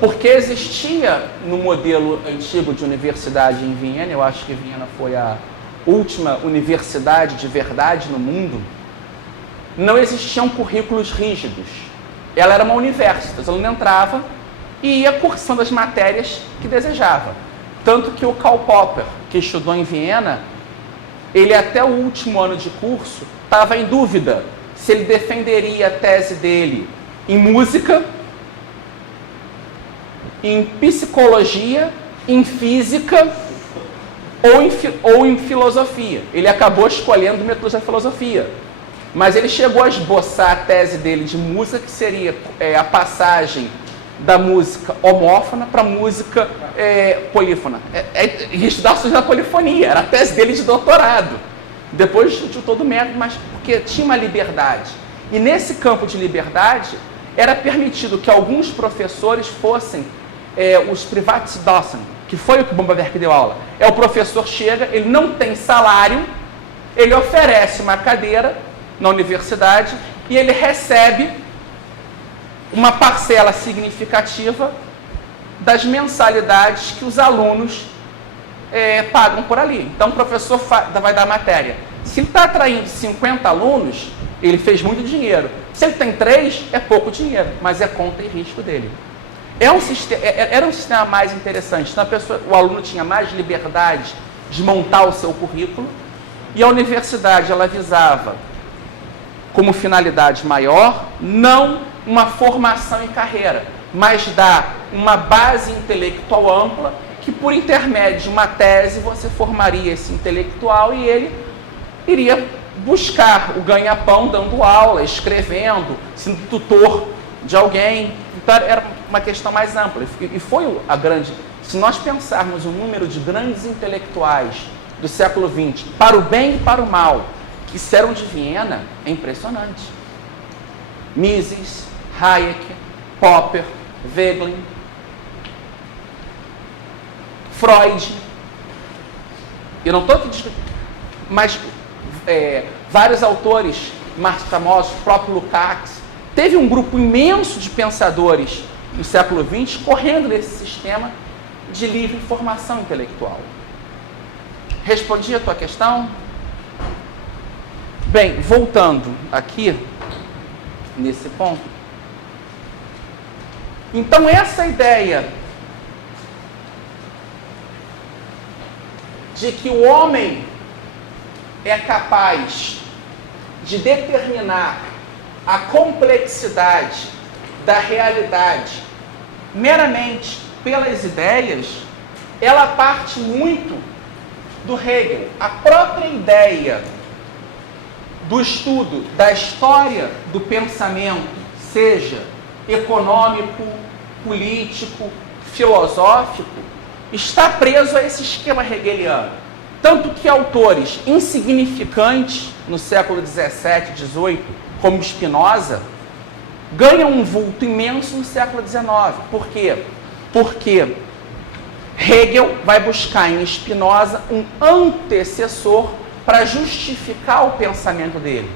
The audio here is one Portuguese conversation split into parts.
Porque existia no modelo antigo de universidade em Viena, eu acho que Viena foi a última universidade de verdade no mundo, não existiam currículos rígidos. Ela era uma universitas, o aluno entrava e ia cursando as matérias que desejava. Tanto que o Karl Popper, que estudou em Viena, ele até o último ano de curso estava em dúvida se ele defenderia a tese dele em música, em psicologia, em física ou em filosofia. Ele acabou escolhendo metodologia da filosofia. Mas ele chegou a esboçar a tese dele de música, que seria a passagem da música homófona para a música polífona. E estudar a polifonia, era a tese dele de doutorado. Depois discutiu todo o método, mas porque tinha uma liberdade. E nesse campo de liberdade, era permitido que alguns professores fossem os Privatdozent, que foi o que o Bombaverk deu aula. O professor chega, ele não tem salário, ele oferece uma cadeira na universidade e ele recebe uma parcela significativa das mensalidades que os alunos pagam por ali. Então, o professor vai dar matéria. Se ele está atraindo 50 alunos, ele fez muito dinheiro. Se ele tem 3, é pouco dinheiro, mas é conta e risco dele. Era um sistema mais interessante. Então, o aluno tinha mais liberdade de montar o seu currículo e a universidade ela visava como finalidade maior, não uma formação em carreira, mas dar uma base intelectual ampla que, por intermédio de uma tese, você formaria esse intelectual e ele iria buscar o ganha-pão dando aula, escrevendo, sendo tutor de alguém. Então, era uma questão mais ampla. E foi a grande... Se nós pensarmos o número de grandes intelectuais do século XX, para o bem e para o mal, que eram de Viena, é impressionante. Mises, Hayek, Popper, Wegelin, Freud. Eu não estou aqui discutindo, mas vários autores mais famosos, o próprio Lukács, teve um grupo imenso de pensadores no século XX correndo nesse sistema de livre formação intelectual. Respondi a tua questão? Bem, voltando aqui, nesse ponto. Então, essa ideia de que o homem é capaz de determinar a complexidade da realidade meramente pelas ideias, ela parte muito do Hegel. A própria ideia do estudo da história do pensamento, seja econômico, político, filosófico, está preso a esse esquema hegeliano. Tanto que autores insignificantes no século XVII, XVIII, como Spinoza, ganham um vulto imenso no século XIX. Por quê? Porque Hegel vai buscar em Spinoza um antecessor para justificar o pensamento dele.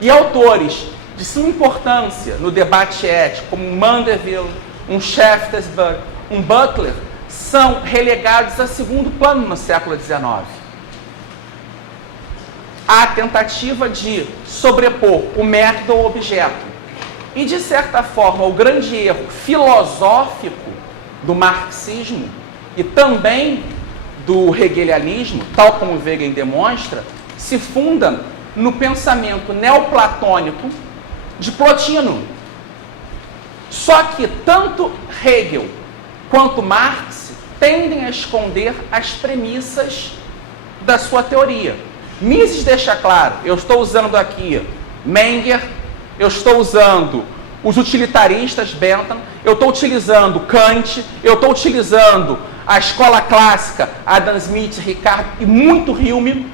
E autores de suma importância no debate ético, como um Mandeville, um Shaftesbury, um Butler, são relegados a segundo plano no século XIX. Há a tentativa de sobrepor o método ao objeto. E, de certa forma, o grande erro filosófico do marxismo e também do hegelianismo, tal como Wegelin demonstra, se funda no pensamento neoplatônico de Plotino. Só que tanto Hegel quanto Marx tendem a esconder as premissas da sua teoria. Mises deixa claro, eu estou usando aqui Menger, eu estou usando os utilitaristas, Bentham, eu estou utilizando Kant, eu estou utilizando a escola clássica, Adam Smith, Ricardo e muito Hume.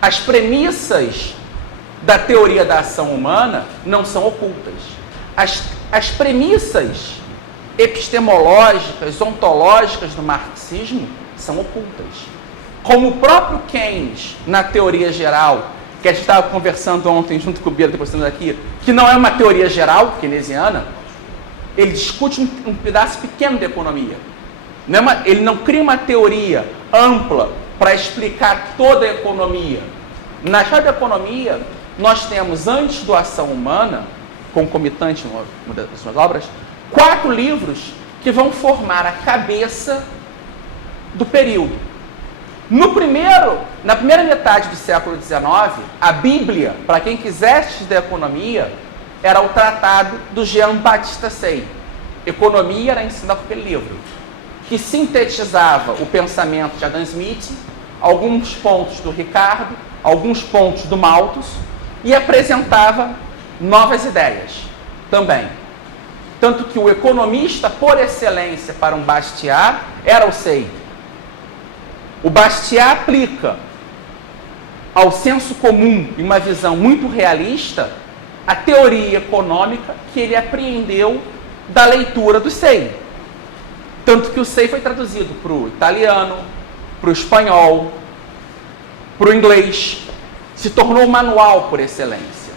As premissas da teoria da ação humana não são ocultas. As premissas epistemológicas, ontológicas do marxismo são ocultas. Como o próprio Keynes, na teoria geral, que a gente estava conversando ontem junto com o Bia, depois estamos aqui, que não é uma teoria geral keynesiana, ele discute um pedaço pequeno da economia. Ele não cria uma teoria ampla para explicar toda a economia. Na história da economia, nós temos, antes do Ação Humana, concomitante em uma das suas obras, 4 livros que vão formar a cabeça do período. Na primeira metade do século XIX, a Bíblia, para quem quisesse estudar economia, era o tratado do Jean-Baptiste Say. Economia era ensinada por aquele livro, que sintetizava o pensamento de Adam Smith, alguns pontos do Ricardo, alguns pontos do Malthus, e apresentava novas ideias também. Tanto que o economista por excelência para um Bastiat era o Say. O Bastiat aplica ao senso comum e uma visão muito realista a teoria econômica que ele apreendeu da leitura do Say. Tanto que o Say foi traduzido para o italiano, para o espanhol, para o inglês. Se tornou um manual por excelência.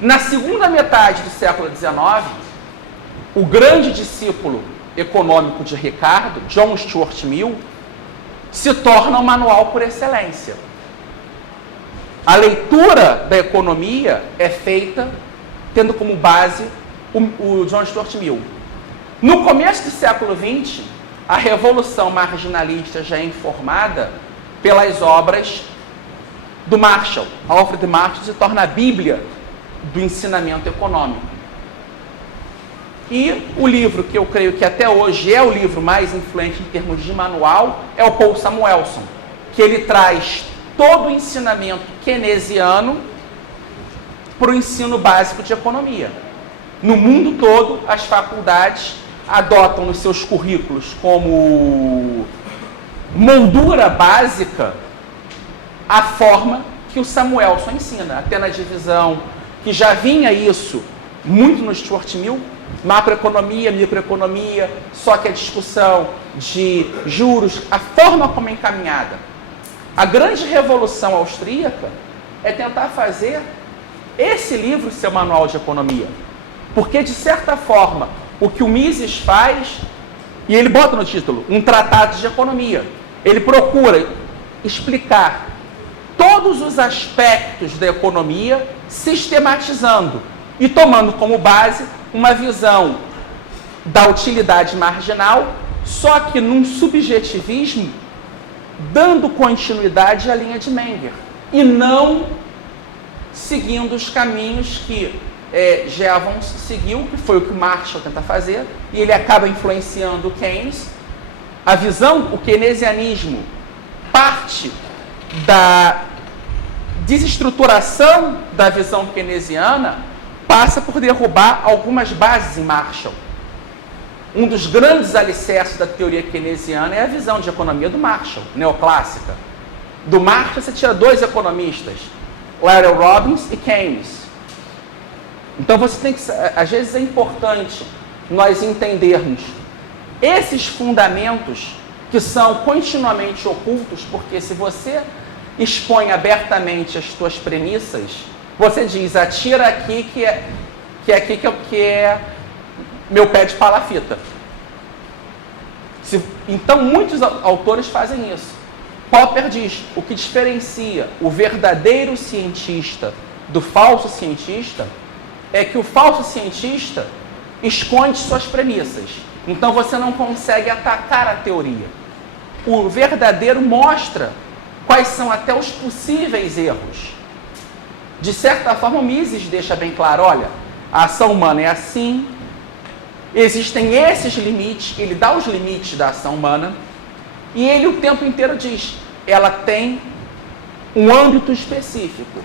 Na segunda metade do século XIX, o grande discípulo econômico de Ricardo, John Stuart Mill, se torna um manual por excelência. A leitura da economia é feita tendo como base o John Stuart Mill. No começo do século XX, a revolução marginalista já é informada pelas obras do Marshall. Alfred Marshall se torna a Bíblia do ensinamento econômico. E o livro que eu creio que até hoje é o livro mais influente em termos de manual é o Paul Samuelson, que ele traz todo o ensinamento keynesiano para o ensino básico de economia. No mundo todo, as faculdades adotam nos seus currículos como moldura básica a forma que o Samuelson ensina. Até na divisão, que já vinha isso muito no Stuart Mill, macroeconomia, microeconomia, só que a discussão de juros, a forma como é encaminhada. A grande revolução austríaca é tentar fazer esse livro ser manual de economia. Porque, de certa forma, o que o Mises faz, e ele bota no título, um tratado de economia. Ele procura explicar todos os aspectos da economia, sistematizando e tomando como base uma visão da utilidade marginal, só que num subjetivismo, dando continuidade à linha de Menger, e não seguindo os caminhos que Jevons seguiu, que foi o que Marshall tenta fazer, e ele acaba influenciando o Keynes. A visão, o keynesianismo, parte da desestruturação da visão keynesiana, passa por derrubar algumas bases em Marshall. Um dos grandes alicerces da teoria keynesiana é a visão de economia do Marshall, neoclássica. Do Marshall você tira 2 economistas, Larry Robbins e Keynes. Então você tem que, às vezes é importante nós entendermos esses fundamentos que são continuamente ocultos, porque se você expõe abertamente as suas premissas, você diz, atira aqui que é meu pé de palafita. Então, muitos autores fazem isso. Popper diz, o que diferencia o verdadeiro cientista do falso cientista é que o falso cientista esconde suas premissas. Então, você não consegue atacar a teoria. O verdadeiro mostra quais são até os possíveis erros. De certa forma, o Mises deixa bem claro, olha, a ação humana é assim, existem esses limites, ele dá os limites da ação humana, e ele o tempo inteiro diz, ela tem um âmbito específico.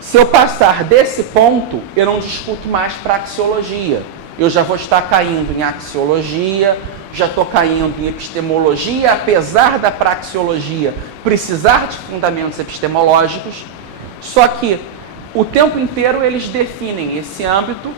Se eu passar desse ponto, eu não discuto mais praxeologia, eu já vou estar caindo em axiologia, já estou caindo em epistemologia, apesar da praxeologia precisar de fundamentos epistemológicos. Só que o tempo inteiro eles definem esse âmbito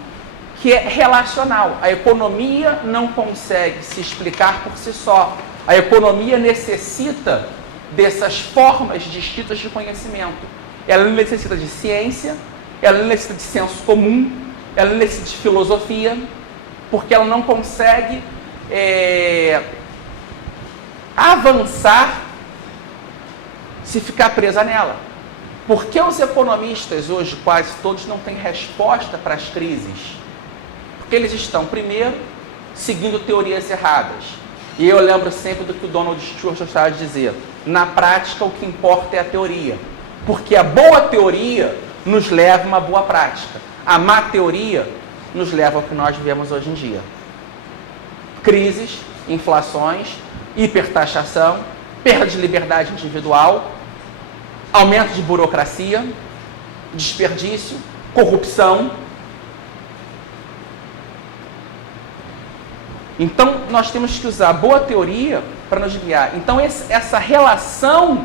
que é relacional. A economia não consegue se explicar por si só. A economia necessita dessas formas distintas de conhecimento. Ela necessita de ciência, ela necessita de senso comum, ela necessita de filosofia. porque ela não consegue avançar se ficar presa nela. Por que os economistas hoje, quase todos, não têm resposta para as crises? Porque eles estão, primeiro, seguindo teorias erradas. E eu lembro sempre do que o Donald Stewart gostava de dizer: na prática, o que importa é a teoria. Porque a boa teoria nos leva a uma boa prática. A má teoria nos leva ao que nós vivemos hoje em dia. Crises, inflações, hipertaxação, perda de liberdade individual, aumento de burocracia, desperdício, corrupção. Então, nós temos que usar a boa teoria para nos guiar. Então, essa relação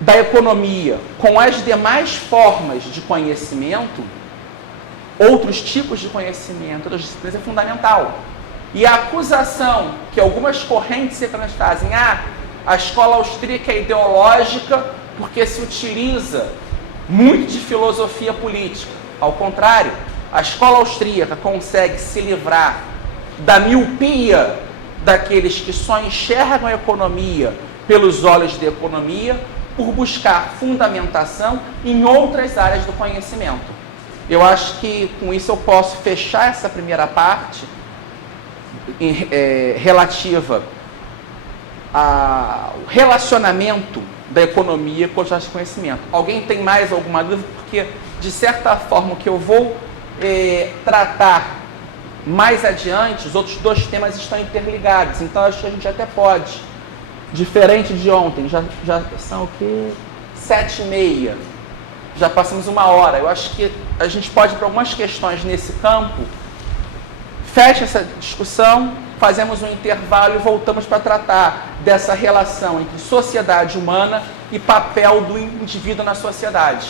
da economia com as demais formas de conhecimento, outros tipos de conhecimento, outras disciplinas, é fundamental. E a acusação que algumas correntes econômicas fazem, a escola austríaca é ideológica porque se utiliza muito de filosofia política. Ao contrário, a escola austríaca consegue se livrar da miopia daqueles que só enxergam a economia pelos olhos da economia, por buscar fundamentação em outras áreas do conhecimento. Eu acho que com isso eu posso fechar essa primeira parte relativa ao relacionamento da economia com os nossos conhecimentos. Alguém tem mais alguma dúvida? Porque, de certa forma, o que eu vou tratar mais adiante, os outros dois temas estão interligados. Então, acho que a gente até pode, diferente de ontem, já são o quê? 7h30. Já passamos 1 hora. Eu acho que a gente pode ir para algumas questões nesse campo. Fecha essa discussão, fazemos um intervalo e voltamos para tratar dessa relação entre sociedade humana e papel do indivíduo na sociedade.